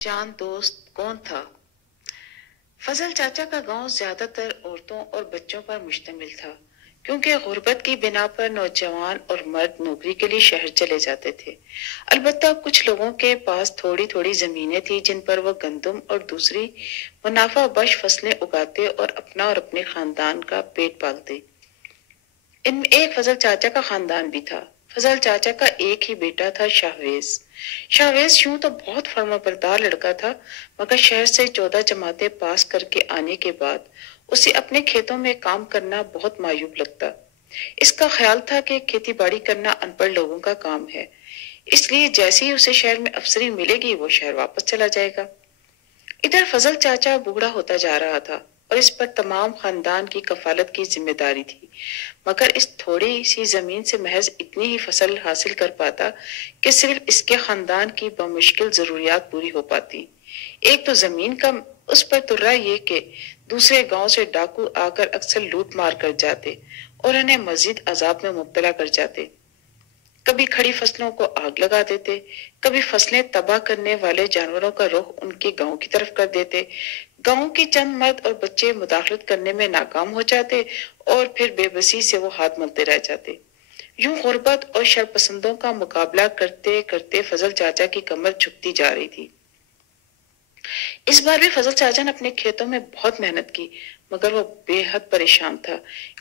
जान दोस्त कौन था? फजल चाचा का गांव ज्यादातर औरतों और बच्चों पर मुश्तमिल था, क्योंकि गुर्बत की बिना पर नौजवान और मर्द नौकरी के लिए शहर चले जाते थे। अलबत्ता कुछ लोगों के पास थोड़ी थोड़ी जमीनें थी जिन पर वो गंदम और दूसरी मुनाफा बख्श फसलें उगाते और अपना और अपने खानदान का पेट पालते। इनमें एक फजल चाचा का खानदान भी था। फजल चाचा का एक ही बेटा था, शाहवेज। शाहवेज यूं तो बहुत फर्माबरदार लड़का था, मगर शहर से 14 जमातें पास करके आने के बाद उसे अपने खेतों में काम करना बहुत मायूब लगता। इसका ख्याल था कि खेती बाड़ी करना अनपढ़ लोगों का काम है, इसलिए जैसे ही उसे शहर में अफसरी मिलेगी वो शहर वापस चला जाएगा। इधर फजल चाचा बूढ़ा होता जा रहा था और इस पर तमाम खानदान की कफालत की जिम्मेदारी थी, मगर इस थोड़ी सी जमीन से महज इतनी ही फसल हासिल कर पाता कि सिर्फ इसके खानदान की बमुश्किल जरूरियात पूरी हो पाती। एक तो जमीन का, उस पर तुर्रा ये कि दूसरे गांव से डाकू आकर अक्सर लूट मार कर जाते और उन्हें मजीद अजाब में मुब्तला कर जाते। कभी खड़ी फसलों को आग लगा देते, कभी फसलें तबाह करने वाले जानवरों का रुख उनके गांव की तरफ कर देते। गांव के चंद मर्द और बच्चे मुदाखलत करने में नाकाम हो जाते और फिर बेबसी से वो हाथ मलते रह जाते। यूं गुर्बत और शरपसंदों का मुकाबला करते करते फजल चाचा की कमर झुकती जा रही थी। इस बार भी फजल चाचा ने अपने खेतों में बहुत मेहनत की, मगर वो बेहद परेशान था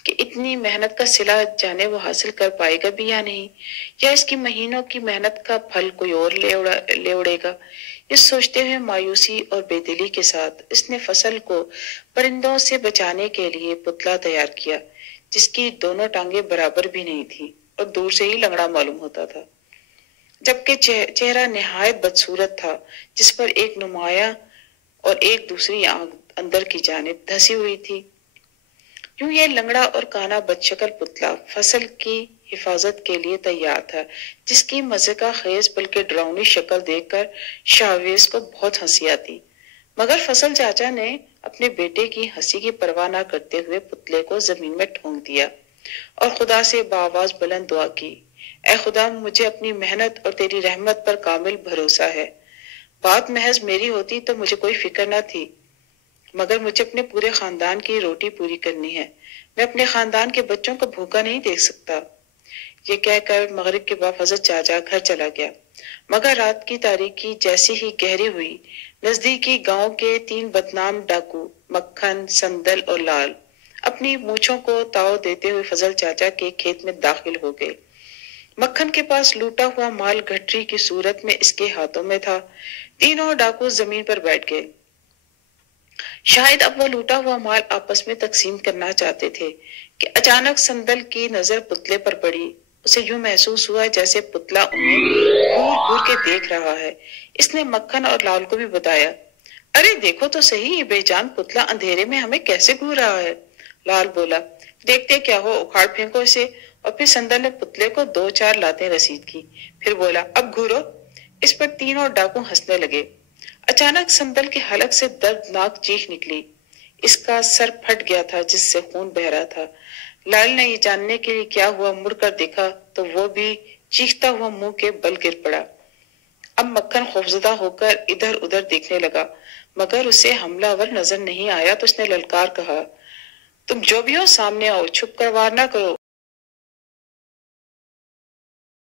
कि इतनी मेहनत का सिला जाने वो हासिल कर पाएगा भी या नहीं, या इसकी महीनों की मेहनत का फल कोई और ले उड़ेगा। इस सोचते हुए मायूसी और बेदिली के साथ इसने फसल को परिंदों से बचाने के लिए पुतला तैयार किया, जिसकी दोनों टांगे बराबर भी नहीं थी और दूर से ही लंगड़ा मालूम होता था, जबकि चेहरा निहायत बदसूरत था, जिस पर एक नुमाया और एक दूसरी आंख अंदर की जानिब धसी हुई थी। यूं ये लंगड़ा और काना बदशक्ल पुतला फसल की हिफाजत के लिए तैयार था, जिसकी मजे का खेज बल्कि डरावनी शक्ल देखकर शाहवेज को बहुत हंसी आती। मगर फसल चाचा ने अपने बेटे की हंसी की परवाह न करते हुए पुतले को जमीन में ठोंक दिया और खुदा से बाआवाज बुलंद दुआ की, ऐ खुदा, मुझे अपनी मेहनत और तेरी रहमत पर कामिल भरोसा है। बात महज मेरी होती तो मुझे कोई फिक्र न थी, मगर मुझे अपने पूरे खानदान की रोटी पूरी करनी है। मैं अपने खानदान के बच्चों को भूखा नहीं देख सकता। ये कहकर मगरिब के बाद फजल चाचा घर चला गया, मगर रात की तारीकी जैसी ही गहरी हुई, नजदीकी गांव के 3 बदनाम डाकू मक्खन, संदल और लाल अपनी मूछों को ताव देते हुए फजल चाचा के खेत में दाखिल हो गए। मक्खन के पास लूटा हुआ माल गठरी की सूरत में इसके हाथों में था। तीनों डाकू जमीन पर बैठ गए। शायद अब वो लूटा हुआ माल आपस में तकसीम करना चाहते थे कि अचानक संदल की नजर पुतले पर पड़ी। उसे यूं महसूस हुआ जैसे पुतला उन्हें घूर घूर के देख रहा है। इसने मक्खन और लाल को भी बताया, अरे देखो तो सही, ये बेजान पुतला अंधेरे में हमें कैसे घूर रहा है। लाल बोला, देखते क्या हो, उखाड़ फेंको इसे। और फिर संदल ने पुतले को 2-4 लातें रसीद की, फिर बोला, अब घूरो। इस पर तीनों डाकू हंसने लगे। अचानक संदल के हलक से दर्दनाक चीख निकली। इसका सर फट गया था, जिससे खून बह रहा था। लाल ने ये जानने के लिए क्या हुआ मुड़कर देखा तो वो भी चीखता हुआ मुंह के बल गिर पड़ा। अब मक्खन खौफजदा होकर इधर उधर देखने लगा, मगर उसे हमलावर नजर नहीं आया तो उसने ललकार कहा, तुम जो भी हो सामने आओ, छुप कर वार ना करो,